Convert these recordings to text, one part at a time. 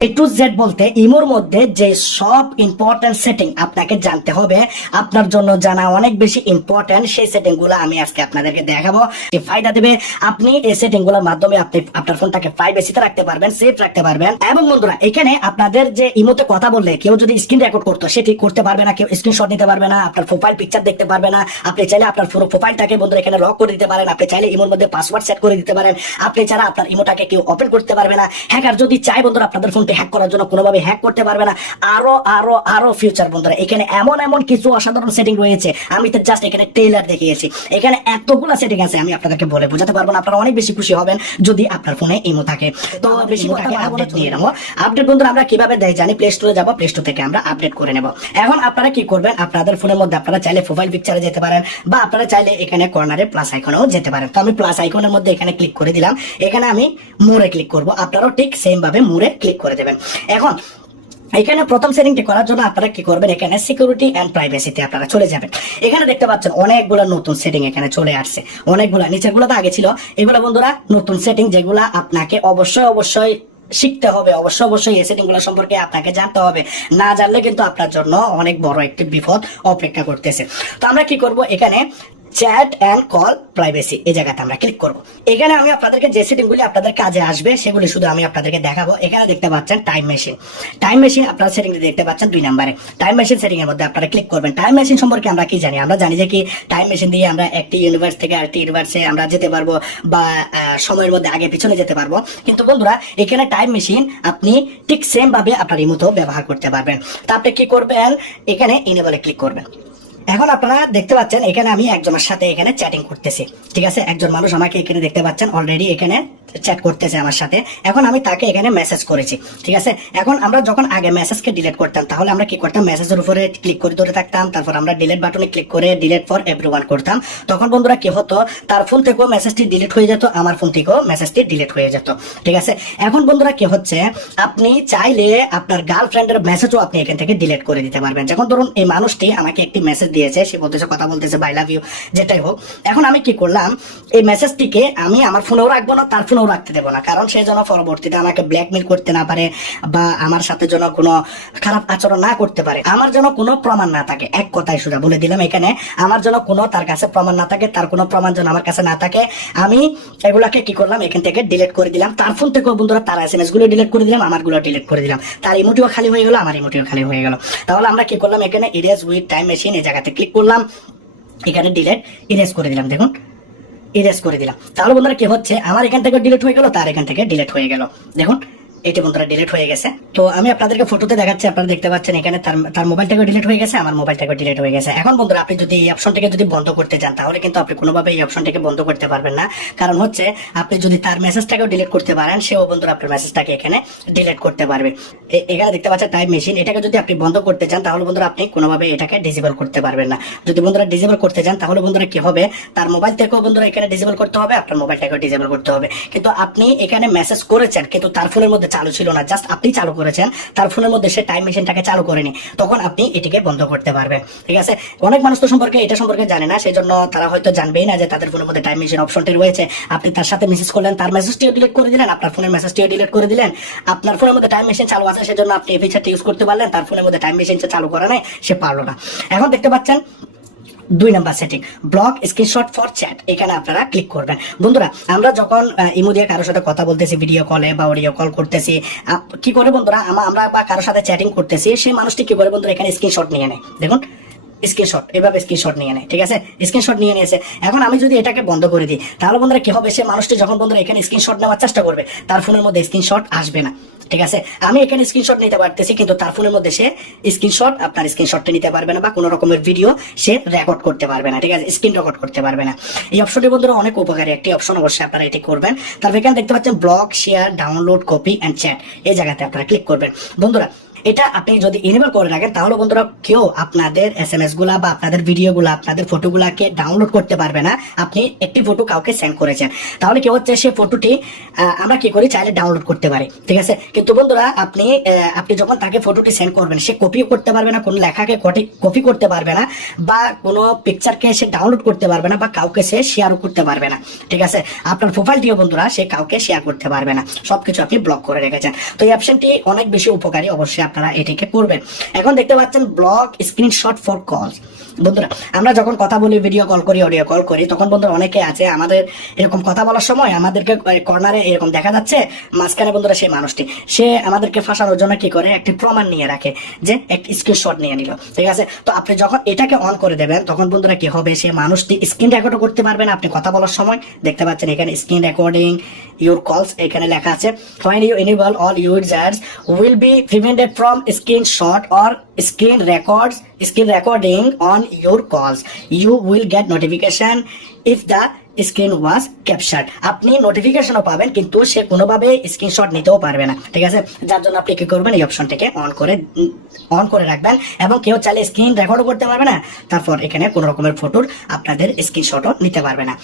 A to Z বলতে ইমোর মধ্যে যে সব ইম্পর্টেন্ট সেটিং আপনাকে জানতে হবে, আপনার জন্য জানা অনেক বেশি ইম্পর্টেন্ট। সেই সেটিং গুলো আমি আজকে আপনাদেরকে দেখাবো, যে ফায়দা দেবে। আপনি এই সেটিং গুলোর মাধ্যমে আপনি আপনার ফোনটাকে প্রাইভেসিতে রাখতে পারবেন, সেফ রাখতে পারবেন। এবং বন্ধুরা, এখানে আপনাদের যে ইমোতে কথা বললে কেউ যদি স্ক্রিন রেকর্ড করতো, সেটি করতে পারবে না, কেউ স্ক্রিনশট নিতে পারবে না, আপনার প্রোফাইল পিকচার দেখতে পারবে না। আপনি চাইলে আপনার পুরো প্রোফাইলটাকে বন্ধুরা এখানে লক করে দিতে পারেন, আপনি চাইলে ইমোর মধ্যে পাসওয়ার্ড সেট করে দিতে পারেন, আপনি ছাড়া আপনার ইমোটাকে কেউ ওপেন করতে পারবে না। হ্যাকার যদি চায় বন্ধুরা আপনাদের ফোনকে হ্যাক করার জন্য কোনো হ্যাক করতে পারবে না। আরো আরো আরো ফিউচার বন্ধুরা, এখানে এমন এমন কিছু অসাধারণ সেটিং রয়েছে। আমি তো জাস্ট এখানে ট্রেলার দেখিয়েছি, এখানে এতগুলো সেটিং আছে আমি আপনাদেরকে বলে বোঝাতে পারবো না। আপনারা অনেক বেশি খুশি হবেন যদি আপনার ফোনে ইমো থাকে। তো বেশি আপডেট নিয়ে নেবো। আপডেট বন্ধুরা আমরা কিভাবে দেয় জানি, প্লে স্টোরে যাবো, প্লে স্টোর থেকে আমরা আপডেট করে নেব। এখন আপনারা কি করবেন, আপনাদের ফোনের মধ্যে আপনারা চাইলে প্রোফাইল পিকচারে যেতে পারেন, বা আপনারা চাইলে এখানে কর্নারে প্লাস আইকনেও যেতে পারেন। তো আমি প্লাস আইকনের মধ্যে এখানে ক্লিক করে দিলাম, এখানে আমি মোরে ক্লিক করব। আপনারাও ঠিক সেম ভাবে মোরে ক্লিক করে দেবেন। এখন এখানে প্রথম সেটিংটি করার জন্য আপনারা কি করবেন, এখানে সিকিউরিটি এন্ড প্রাইভেসিতে আপনারা চলে যাবেন। এখানে দেখতে পাচ্ছেন অনেকগুলো নতুন সেটিং এখানে চলে আসছে, অনেকগুলো। নিচের গুলো তো আগে ছিল, এগুলো বন্ধুরা নতুন সেটিং, যেগুলো আপনাকে অবশ্যই শিখতে হবে। অবশ্যই এই সেটিং গুলো সম্পর্কে আপনাকে জানতে হবে। না জানলে কিন্তু আপনার জন্য অনেক বড় একটি বিপদ অপেক্ষা করতেছে। তো আমরা কি করব, এখানে চ্যাট এন্ড কল প্রাইভেসি এই জায়গাতে আমরা ক্লিক করব। এখানে আমি আপনাদেরকে যে সেটিংগুলি আপনাদের কাজে আসবে সেগুলি শুধু আমি আপনাদেরকে দেখাবো। এখানে দেখতে পাচ্ছেন টাইম মেশিন আপনারা সেটিংটি দেখতে পাচ্ছেন 2 নম্বরে। টাইম মেশিন সেটিং এর মধ্যে আপনারা ক্লিক করবেন। টাইম মেশিন সম্পর্কে আমরা কি জানি, আমরা জানি যে কি টাইম মেশিন দিয়ে আমরা একটি ইউনিভার্স থেকে আরেকটি ইউনিভার্সে আমরা যেতে পারবো, বা সময়ের মধ্যে আগে পিছনে যেতে পারবো। কিন্তু বন্ধুরা এখানে টাইম মেশিন আপনি ঠিক সেম ভাবে আপনার ইমোতেও ব্যবহার করতে পারবেন। তা আপনি কি করবেন, এখানে ইনেবলে ক্লিক করবেন। এখন আপনারা দেখতে পাচ্ছেন এখানে আমি একজনের সাথে এখানে চ্যাটিং করতেছি, ঠিক আছে। একজন মানুষ আমাকে এখানে দেখতে পাচ্ছেন অলরেডি এখানে চ্যাট করতেছে আমার সাথে। এখন আমি তাকে এখানে মেসেজ করেছি, ঠিক আছে। এখন আমরা যখন আগে মেসেজকে ডিলিট করতাম, তাহলে আমরা কি করতাম, মেসেজের উপরে ক্লিক করে ধরে থাকতাম, তারপর আমরা ডিলিট বাটনে ক্লিক করে ডিলিট ফর এভরিওয়ান করতাম। তখন বন্ধুরা কি হতো, তার ফোন থেকেও মেসেজটি ডিলিট হয়ে যেত, আমার ফোন থেকেও মেসেজটি ডিলিট হয়ে যেত, ঠিক আছে। এখন বন্ধুরা কি হচ্ছে, আপনি চাইলে আপনার গার্লফ্রেন্ডের মেসেজও আপনি এখান থেকে ডিলিট করে দিতে পারবেন। যখন ধরুন এই মানুষটি আমাকে একটি মেসেজ দিয়েছে, সে বলতেছে, কথা বলতেছে বাই লাভ ইউ, যেটাই হোক। এখন আমি কি করলাম, এই মেসেজটিকে আমি আমার ফোনেও রাখবো না, তার ফোনেও রাখতে দেবো না, কারণ সে যেন পরবর্তীতে আমাকে ব্ল্যাকমেল করতে না পারে, বা আমার সাথে যেন কোনো খারাপ আচরণ না করতে পারে, আমার যেন কোনো প্রমাণ না থাকে। এক কথায় সোজা বলে দিলাম, এখানে আমার যেন কোনো তার কাছে প্রমাণ না থাকে, তার কোনো প্রমাণ যেন আমার কাছে না থাকে। আমি এগুলাকে কি করলাম, এখান থেকে ডিলিট করে দিলাম। তার ফোন থেকেও বন্ধুরা তার এসএমএস গুলো ডিলিট করে দিলাম, আমার গুলো ডিলিট করে দিলাম। তার ইমোটিও খালি হয়ে গেল, আমার ইমোটিও খালি হয়ে গেল। তাহলে আমরা কি করলাম, এখানে ইরেজ উইথ টাইম মেশিন এই জায়গাতে ক্লিক করলাম, এখানে ডিলিট ইরেজ করে দিলাম। দেখুন ইরেজ করে দিলাম। তাহলে বন্ধুরা কি হচ্ছে, আমার এখান থেকে ডিলিট হয়ে গেল, তার এখান থেকে ডিলিট হয়ে গেল। দেখুন এটি বন্ধুরা ডিলিট হয়ে গেছে। তো আমি আপনাদেরকে ফটোতে দেখাচ্ছি, আপনারা দেখতে পাচ্ছেন এখানে তার মোবাইলটাকে ডিলিট হয়ে গেছে, আমার মোবাইলটাকে ডিলিট হয়ে গেছে। এখন বন্ধুরা আপনি যদি এই অপশনটাকে যদি বন্ধ করতে চান, তাহলে কিন্তু আপনি কোনোভাবে এই অপশনটাকে বন্ধ করতে পারবেন না। কারণ হচ্ছে আপনি যদি তার মেসেজটাকেও ডিলিট করতে পারেন, সেও বন্ধুরা আপনার মেসেজটাকে এখানে ডিলিট করতে পারবে। এখানে দেখতে পাচ্ছেন টাইম মেশিন, এটাকে যদি আপনি বন্ধ করতে চান, তাহলে বন্ধুরা আপনি কোনোভাবে এটাকে ডিসেবল করতে পারবেন না। যদি বন্ধুরা ডিসেবল করতে চান, তাহলে বন্ধুরা কি হবে, তার মোবাইল থেকেও বন্ধুরা এখানে ডিসেবল করতে হবে, আপনার মোবাইলটাকেও ডিসেবল করতে হবে। কিন্তু আপনি এখানে মেসেজ করেছেন, কিন্তু তার ফোনের মধ্যে চালু ছিল না, জাস্ট আপনি চালু করেছেন, তার ফোনের মধ্যে সে টাইম মেশিনটাকে চালু করেনি, তখন আপনি এটিকে বন্ধ করতে পারবেন, ঠিক আছে। অনেক মানুষ তো এটা সম্পর্কে জানে না, সেই জন্য তারা হয়তো জানবেই না যে তাদের ফোনের মধ্যে টাইম মেশিন অপশনটি রয়েছে। আপনি তার সাথে মেসেজ করলেন, তার মেসেজটিও ডিলিট করে দিলেন, আপনার ফোনের মেসেজটিও ডিলিট করে দিলেন। আপনার ফোনের মধ্যে টাইম মেশিন চালু আছে, সেজন্য আপনি এই ফিচারটি ইউজ করতে পারলেন, তার ফোনের মধ্যে টাইম মেশিন চালু করা নাই, সে পারলো না। এখন দেখতে পাচ্ছেন 2 number setting, block screenshot for chat, এখানে আপনারা ক্লিক করবেন। বন্ধুরা আমরা যখন ইমো দিয়ে কারোর সাথে কথা বলতেছি, ভিডিও কলে বা অডিও কল করতেছি, কি করে বন্ধুরা, আমরা বা কারোর সাথে চ্যাটিং করতেছি, সেই মানুষটি কি করে বন্ধুরা এখানে স্ক্রিনশট নিয়ে নেয়। দেখুন স্ক্রিনশট, এভাবে স্ক্রিনশট নিয়ে নেয়, ঠিক আছে। স্ক্রিনশট নিয়ে নিয়েছে। এখন আমি যদি এটাকে বন্ধ করে দিই, তাহলে বন্ধুরা কি হবে, সে মানুষটি যখন বন্ধুরা এখানে স্ক্রিনশট নেওয়ার চেষ্টা করবে, তার ফোনের মধ্যে স্ক্রিনশট আসবে না, ঠিক আছে। আমি এখানে স্ক্রিনশট নিতে পারতেছি, কিন্তু তার ফোনের মধ্যে সে আপনার স্ক্রিনশটটা নিতে পারবে না, বা কোনো রকমের ভিডিও সে রেকর্ড করতে পারবে না, ঠিক আছে, স্ক্রিন রেকর্ড করতে পারবে না। এই অপশনটি বন্ধুরা অনেক উপকারী একটি অপশন, অবশ্যই আপনারা এটি করবেন। তারপর এখানে দেখতে পাচ্ছেন block, share, download, copy and chat, এই জায়গাতে আপনারা ক্লিক করবেন। বন্ধুরা এটা আপনি যদি ইনেবল করে রাখেন তাহলে বন্ধুরা কেউ আপনাদের এসএমএস গুলা বা আপনাদের ভিডিও গুলা আপনাদের ফটো গুলাকে ডাউনলোড করতে পারবে না। আপনি একটি ফটো কাউকে সেন্ড করেছেন, তাহলে কি হচ্ছে সেই ফটোটি আমরা কি করি চাইলে ডাউনলোড করতে পারি, ঠিক আছে। কিন্তু বন্ধুরা আপনি যখন তাকে ফটোটি সেন্ড করবেন সে কপিও করতে পারবে না, কোনো লেখাকে কপি করতে পারবে না, বা কোনো পিকচারকে সে ডাউনলোড করতে পারবে না, বা কাউকে সে শেয়ারও করতে পারবে না, ঠিক আছে। আপনার প্রোফাইলটিও বন্ধুরা সে কাউকে শেয়ার করতে পারবে না, সবকিছু আপনি ব্লক করে রেখেছেন। তো এই অপশনটি অনেক বেশি উপকারী, অবশ্যই আপনারা এটিকে করবেন। এখন দেখতে পাচ্ছেন ব্লক স্ক্রিনশট ফর কলস। বন্ধুরা আমরা যখন কথা বলি, ভিডিও কল করি, অডিও কল করি, তখন বন্ধুরা অনেকে আছে আমাদের এরকম কথা বলার সময় আমাদেরকে কর্নারে এরকম দেখা যাচ্ছে মাঝখানে বন্ধুরা সেই মানুষটি সে আমাদেরকে ফাঁসানোর জন্য কি করে একটি প্রমাণ নিয়ে রাখে যে একটি স্ক্রিনশট নিয়ে নিল, ঠিক আছে। তো আপনি যখন এটাকে অন করে দেবেন তখন বন্ধুরা কি হবে, সে মানুষটি স্ক্রিন রেকর্ডও করতে পারবে না। আপনি কথা বলার সময় দেখতে পাচ্ছেন এখানে স্ক্রিন রেকর্ডিং ইউর কলস এখানে লেখা আছে, when you enable all users will be prevented from screenshot or screen recording on your calls. You will get notification if the screen was captured. আপনি নোটিফিকেশনও পাবেন কিন্তু সে কোনোভাবে স্ক্রিনশট নিতেও পারবে না, ঠিক আছে। যার জন্য আপনি কি করবেন, এই অপশনটাকে অন করে রাখবেন, এবং কেউ চাইলে স্ক্রিন রেকর্ডও করতে পারবে না, তারপর এখানে কোনো রকমের ফটোর আপনাদের স্ক্রিনশটও নিতে পারবে না।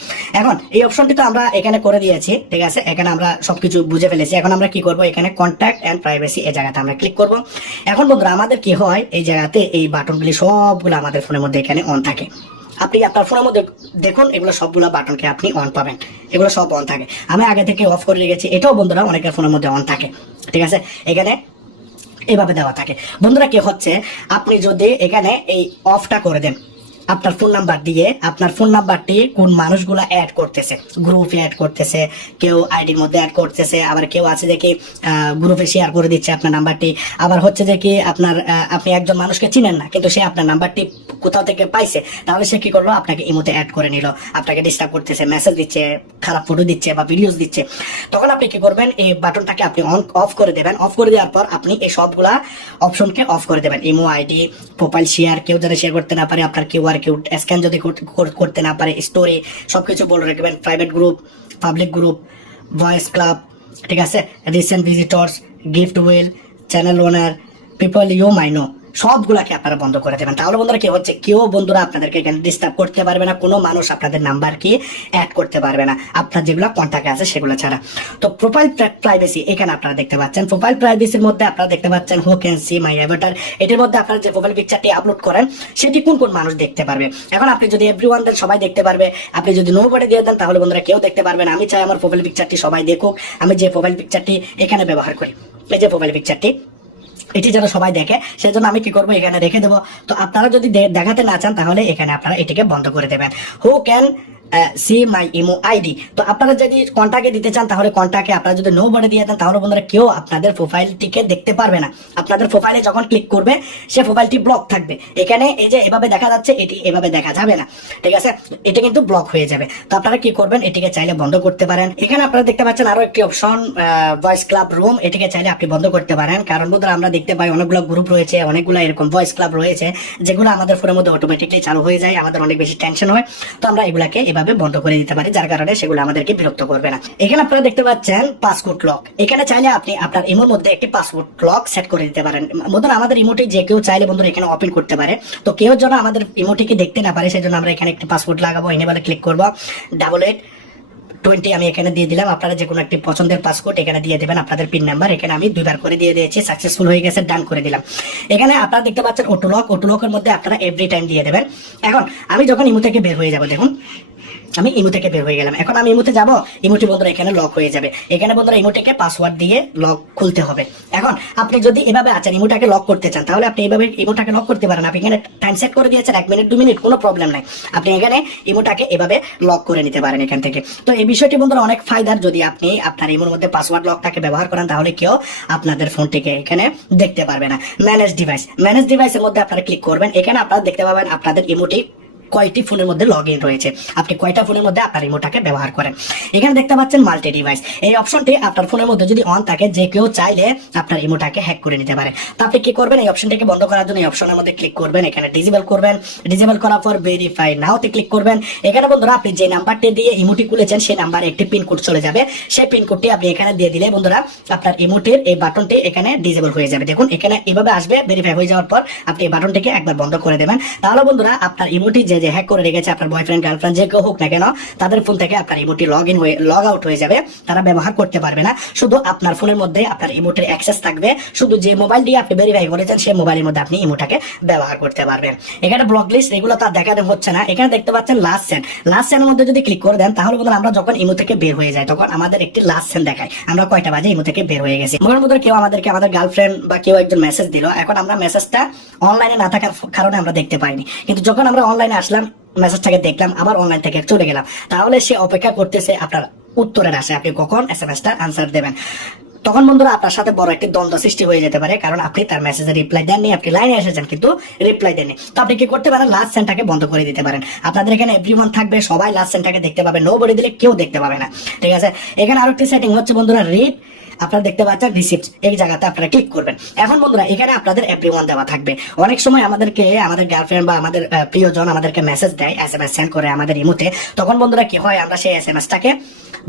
এখন এই অপশনটি তো আমরা এখানে করে দিয়েছি, ঠিক আছে। এখানে আমরা সবকিছু বুঝে ফেলেছি। এখন আমরা কি করব, এখানে কন্ট্যাক্ট এন্ড প্রাইভেসি এই জায়গাতে আমরা ক্লিক করব। এখন বন্ধুরা আমাদের কি হয়, এই জায়গাতে এই বাটনগুলি সবগুলো আমাদের ফোনের মধ্যে এখানে অন থাকে। আপনি আপনার ফোনের মধ্যে দেখুন এগুলো সবগুলো বাটনকে আপনি অন পাবেন, এগুলো সব অন থাকে। আমি আগে থেকে অফ করে রেখেছি, এটাও বন্ধুরা অনেকের ফোনের মধ্যে অন থাকে, ঠিক আছে। এখানে এভাবে দেওয়া থাকে। বন্ধুরা কি হচ্ছে, আপনি যদি এখানে এই অফটা করে দেন, আপনার ফোন নাম্বার দিয়ে আপনার ফোন নাম্বারটি কোন মানুষগুলো অ্যাড করতেছে, গ্রুপে অ্যাড করতেছে, কেউ আইডির মধ্যে অ্যাড করতেছে, আবার কেউ আছে যে কি গ্রুপে শেয়ার করে দিচ্ছে আপনার নাম্বারটি, আবার হচ্ছে যে কি আপনি একজন মানুষকে চিনেন না কিন্তু সে আপনার নাম্বারটি কোথাও থেকে পাইছে, তাহলে সে কি করলো, আপনাকে ইমোতে অ্যাড করে নিল, আপনাকে ডিস্টার্ব করতেছে, মেসেজ দিচ্ছে, খারাপ ফটো দিচ্ছে বা ভিডিওস দিচ্ছে। তখন আপনি কি করবেন, এই বাটনটাকে আপনি অফ করে দেবেন। অফ করে দেওয়ার পর আপনি এই সবগুলা অপশনকে অফ করে দেবেন। ইমো, আইডি, প্রোফাইল শেয়ার, কেউ যারা শেয়ার করতে না পারে, আপনার কেউ স্ক্যান যদি করতে না পারে, স্টোরি সবকিছু বলে রাখবেন, private group, public group, voice club, ঠিক আছে, recent visitors, gift will, channel owner, people you may know, সবগুলাকে আপনারা বন্ধ করে দেবেন। তাহলে বন্ধুরা কি হচ্ছে, কেউ বন্ধুরা আপনাদেরকে এখানে ডিস্টার্ব করতে পারবে না, কোনো মানুষ আপনাদের নাম্বার কি অ্যাড করতে পারবে না, আপনার যেগুলো কন্ট্যাক্টে আছে সেগুলো ছাড়া। তো প্রোফাইল প্রাইভেসি এখানে আপনারা দেখতে পাচ্ছেন। প্রোফাইল প্রাইভেসির মধ্যে আপনারা দেখতে পাচ্ছেন who can see my Avatar. এটার মধ্যে আপনারা যে প্রোফাইল পিকচারটি আপলোড করেন সেটি কোন কোন মানুষ দেখতে পারবে। এখন আপনি যদি এভরিওয়ান দেন সবাই দেখতে পারবে, আপনি যদি নো বডি দিয়ে দেন তাহলে বন্ধুরা কেউ দেখতে পারবে না। আমি চাই আমার প্রোফাইল পিকচারটি সবাই দেখুক। আমি যে প্রোফাইল পিকচারটি এখানে ব্যবহার করি, এই যে প্রোফাইল পিকচারটি, এটি যেন সবাই দেখে, সেজন্য আমি কি করবো, এখানে রেখে দেবো। তো আপনারা যদি দেখাতে না চান তাহলে এখানে আপনারা এটিকে বন্ধ করে দেবেন। Who can see my imo ID. তো আপনারা যদি কন্টাক্টে দিতে চান তাহলে কন্টাক্টে আপনারা যদি নো বডি দিয়ে দেন তাহলে বন্ধুরা কেউ আপনাদের প্রোফাইলটিকে দেখতে পারবে না। আপনাদের প্রোফাইলে যখন ক্লিক করবে সে প্রোফাইলটি ব্লক থাকবে। এখানে এই যে এভাবে দেখা যাচ্ছে, এটি এভাবে দেখা যাবে না, ঠিক আছে, এটা কিন্তু ব্লক হয়ে যাবে। তো আপনারা কি করবেন, এটিকে চাইলে বন্ধ করতে পারেন। এখানে আপনারা দেখতে পাচ্ছেন আরো একটি অপশন, ভয়েস ক্লাব রুম, এটিকে চাইলে আপনি বন্ধ করতে পারেন। কারণ বন্ধুরা আমরা দেখতে পাই অনেকগুলো গ্রুপ রয়েছে, অনেকগুলো এরকম ভয়েস ক্লাব রয়েছে যেগুলো আমাদের ফোনের মধ্যে অটোমেটিকলি চালু হয়ে যায়, আমাদের অনেক বেশি টেনশন হয়। তো আমরা এগুলাকে এভাবে বন্ধ করে দিতে পারি, যার কারণে সেগুলো আমাদেরকে বিরক্ত করবে না। এখানে আপনারা দেখতে পাচ্ছেন পাসওয়ার্ড লক। এখানে চাইলে আপনি আপনার ইমোর মধ্যে একটি পাসওয়ার্ড লক সেট করে দিতে পারেন। বন্ধুরা আমাদের ইমোটি যে কেউ চাইলে বন্ধুরা এখানে ওপেন করতে পারে। তো কেউ যেন আমাদের ইমোটিকে দেখতে না পারে সেজন্য আমরা এখানে একটি পাসওয়ার্ড লাগাবো। এনেবলে ক্লিক করবো, 8820 আমি এখানে দিয়ে দিলাম। আপনারা যে কোনো একটি পছন্দের পাসওয়ার্ড এখানে দিয়ে দেবেন, আপনাদের পিন নাম্বার এখানে আমি 2 বার করে দিয়ে দিয়েছি, সাকসেসফুল হয়ে গেছে, ডান করে দিলাম। এখানে আপনারা দেখতে পাচ্ছেন অটোলকের মধ্যে আপনারা এভরি টাইম দিয়ে দেবেন। এখন আমি যখন ইমো থেকে বের হয়ে যাব, দেখুন আমি ইমো থেকে বের হয়ে গেলাম। এখন আমি ইমোতে যাব, ইমোটি বন্ধুরা এখানে লক হয়ে যাবে। এখানে বন্ধুরা ইমোটিকে পাসওয়ার্ড দিয়ে লক খুলতে হবে। এখন আপনি যদি এভাবে আছেন ইমোটাকে লক করতে চান তাহলে আপনি এইভাবে ইমোটাকে লক করতে পারেন। আপনি এখানে টাইম সেট করে দিয়েছেন 1 মিনিট 2 মিনিট, কোনো প্রবলেম নাই। আপনি এখানে ইমোটাকে এভাবে লক করে নিতে পারেন এখান থেকে। তো এই বিষয়টি বন্ধুরা অনেক ফায়দার। যদি আপনি আপনার ইমোর মধ্যে পাসওয়ার্ড লকটাকে ব্যবহার করেন তাহলে কেউ আপনাদের ফোনটিকে এখানে দেখতে পারবে না। ম্যানেজ ডিভাইসের মধ্যে আপনারা ক্লিক করবেন। এখানে আপনারা দেখতে পাবেন আপনাদের ইমোটি কয়টি ফোনের মধ্যে লগ ইন রয়েছে, আপনি কয়টা ফোনের মধ্যে আপনার ইমোটাকে ব্যবহার করেন। এখানে দেখতে পাচ্ছেন মাল্টি ডিভাইস, এই অপশনটি আপনার ফোনের মধ্যে যদি অন থাকে যে কেউ চাইলে আপনার ইমোটাকে হ্যাক করে নিতে পারে। তো আপনি কি করবেন, এই অপশনটিকে বন্ধ করার জন্য এই অপশনের মধ্যে ক্লিক করবেন, এখানে ডিসেবল করবেন, ডিসেবল করার পর ভেরিফাই নাওতে ক্লিক করবেন। এখানে বন্ধুরা আপনি যে নাম্বারটি দিয়ে ইমোটি খুলেছেন সেই নাম্বারে একটি পিন কোড চলে যাবে, সেই পিন কোডটি আপনি এখানে দিয়ে দিলে বন্ধুরা আপনার ইমোটির এই বাটনটি এখানে ডিসেবল হয়ে যাবে। দেখুন এখানে এভাবে আসবে, ভেরিফাই হয়ে যাওয়ার পর আপনি এই বাটনটিকে একবার বন্ধ করে দেবেন। তাহলে বন্ধুরা আপনার ইমোটি যে যে হ্যাক করে রেখেছে আপনার বয়ফ্রেন্ড গার্লফ্রেন্ড যে কেউ হোক না কেন, তাদের ফোন থেকে আপনার ইমোটি লগ আউট হয়ে যাবে, তারা ব্যবহার করতে পারবে না। শুধু আপনার ফোনের মধ্যে আপনার ইমোটের অ্যাক্সেস থাকবে, শুধু যে মোবাইল দিয়ে আপনি ভেরিফাই করেছেন সেই মোবাইলের মধ্যে আপনি ইমোটাকে ব্যবহার করতে পারবেন। এখানে ব্লক লিস্ট এগুলো তার দেখাতে হচ্ছে না। এখানে দেখতে পাচ্ছেন লাস্ট সেন্ড, লাস্ট সেন্ডের মধ্যে যদি ক্লিক করে দেন তাহলে বন্ধুরা আমরা যখন ইমো থেকে বের হয়ে যাই তখন আমাদের একটি লাস্ট সেন্ড দেখায় আমরা কয়টা বাজে ইমো থেকে বের হয়ে গেছি। মনের মধ্যে কেউ আমাদেরকে আমাদের গার্লফ্রেন্ড বা কেউ একজন মেসেজ দিল, এখন আমরা মেসেজটা অনলাইনে না থাকার কারণে আমরা দেখতে পাইনি, কিন্তু যখন আমরা অনলাইনে আসলাম মেসেজটাকে দেখলাম আবার অনলাইন থেকে চলে গেলাম, তাহলে সে অপেক্ষা করতেছে আপনার উত্তরের আশায় আপনি কখন এসএমএসটা আনসার দেবেন। তখন বন্ধুরা আপনার সাথে বড় একটি দ্বন্দ্ব সৃষ্টি হয়ে যেতে পারে, কারণ আপনি তার মেসেজে রিপ্লাই দেননি, আপনি লাইনে এসেছেন কিন্তু রিপ্লাই দেননি। তো আপনি কি করতে পারেন, লাস্ট সেন্ডটাকে বন্ধ করে দিতে পারেন। আপনাদের এখানে এভরিওয়ান থাকবে, সবাই লাস্ট সেন্ডটাকে দেখতে পাবে, নো বডি দিলে কেউ দেখতে পাবে না, ঠিক আছে। এখানে আরো একটি সেটিং হচ্ছে বন্ধুরা রিড, আপনারা দেখতে পাচ্ছেন রিসিপ্ট, এই জায়গাতে আপনারা ক্লিক করবেন। এখন বন্ধুরা এখানে আপনাদের এভরিওয়ান দেওয়া থাকবে। অনেক সময় আমাদেরকে আমাদের গার্লফ্রেন্ড বা আমাদের প্রিয়জন আমাদেরকে মেসেজ দেয়, এসএমএস সেন্ড করে আমাদের ইমোতে, তখন বন্ধুরা কি হয় আমরা সেই এসএমএসটাকে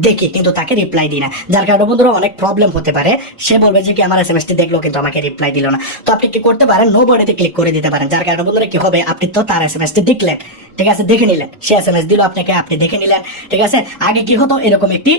দেখি কিন্তু তাকে রিপ্লাই দিই না, যার কারণে বন্ধুরা অনেক প্রবলেম হতে পারে। সে বলবে যে কি আমার এসএমএসটি দেখলো কিন্তু আমাকে রিপ্লাই দিল না। তো আপনি কি করতে পারেন, নো বডিতে ক্লিক করে দিতে পারেন, যার কারণে বন্ধুরা কি হবে আপনি তো তার এসএমএসটি দেখলেন, ঠিক আছে, দেখে নিলেন, সে এসএমএস দিল আপনাকে, আপনি দেখে নিলেন, ঠিক আছে। আগে কি হতো এরকম একটি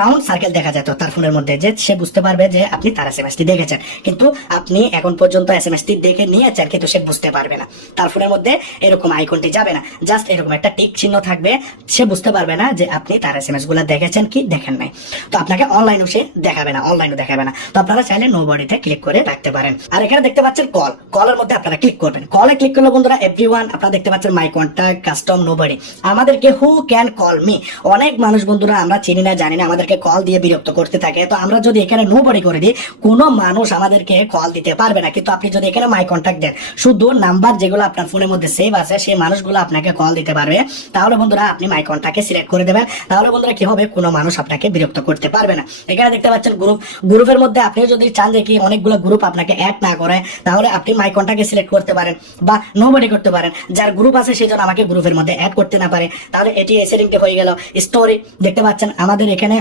রাউন্ড সার্কেল দেখা যেত তার ফোনের মধ্যে, যে সে বুঝতে পারবে যে আপনি তার এসএমএসটি দেখেছেন, কিন্তু আপনি এখন পর্যন্ত এসএমএসটি দেখে নিয়েছেন কিন্তু সে বুঝতে পারবে না, তার ফোনের মধ্যে এরকম আইকনটি যাবে না, জাস্ট এরকম একটা টিক চিহ্ন থাকবে, সে বুঝতে পারবে না যে আপনি তার এসএমএস গুলো দেখেছেন কি দেখেন নাই। তো আপনাকে অনলাইনও সে দেখাবে না, অনলাইনও দেখাবে না। তো আপনারা চাইলে নো বডিতে ক্লিক করে রাখতে পারেন। আর এখানে দেখতে পাচ্ছেন কল, কলের মধ্যে আপনারা ক্লিক করবেন। কলে ক্লিক করলে বন্ধুরা এভরিওয়ান আপনারা দেখতে পাচ্ছেন my contact, custom, nobody, আমাদেরকে হু ক্যান কল মি। অনেক মানুষ বন্ধুরা আমরা চিনি না জানি না আমাদেরকে কল দিয়ে বিরক্ত করতে থাকে। তো আমরা যদি এখানে নো বডি করে দিই কোনো মানুষ আমাদেরকে কল দিতে পারবে না, কিন্তু আপনি যদি এখানে মাই কন্ট্যাক্ট দেন শুধু নাম্বার যেগুলো আপনার ফোনের মধ্যে সেভ আছে সেই মানুষগুলো আপনাকে কল দিতে পারবে, তাহলে বন্ধুরা আপনি মাই কন্ট্যাক্টকে সিলেক্ট করে দেবেন। তাহলে বন্ধুরা কি হবে কোনো মানুষ আপনাকে বিরক্ত করতে পারবে না। এখানে দেখতে পাচ্ছেন গ্রুপ, গ্রুপের মধ্যে আপনি যদি চান যে কি অনেকগুলো গ্রুপ আপনাকে অ্যাড না করে তাহলে আপনি মাই কন্ট্যাক্টকে সিলেক্ট করতে পারেন বা নো বডি করতে পারেন। যার গ্রুপ আছে সেই জন্য আমাকে গ্রুপের মধ্যে অ্যাড করতে না পারে, তাহলে এটি এই সেটিংটি হয়ে গেল। স্টোরি দেখতে পাচ্ছেন আমাদের এখানে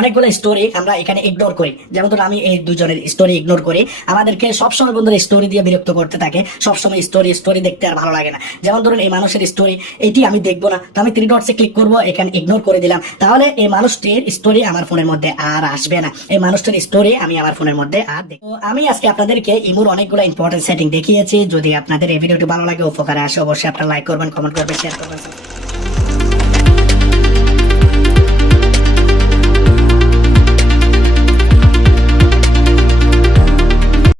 অনেকগুলো স্টোরি আমরা এখানে ইগনোর করি, যেমন ধরুন আমি এই দুজনের স্টোরি ইগনোর করি, আমাদেরকে সবসময় বন্ধুরা স্টোরি দিয়ে বিরক্ত করতে থাকে, সবসময় স্টোরি দেখতে আর ভালো লাগে না। যেমন ধরুন এই মানুষের স্টোরি এটি আমি দেখবো না, তো আমি 3 ডটসে ক্লিক করবো, এখানে ইগনোর করে দিলাম, তাহলে এই মানুষটির স্টোরি আমার ফোনের মধ্যে আর আসবে না, এই মানুষটির স্টোরি আমি আমার ফোনের মধ্যে আর দেখবো। আমি আজকে আপনাদেরকে ইমোর অনেকগুলো ইম্পর্টেন্ট সেটিং দেখিয়েছি। যদি আপনাদের এই ভিডিওটি ভালো লাগে উপকারে আসে অবশ্যই আপনারা লাইক করবেন, কমেন্ট করবেন, শেয়ার করবেন।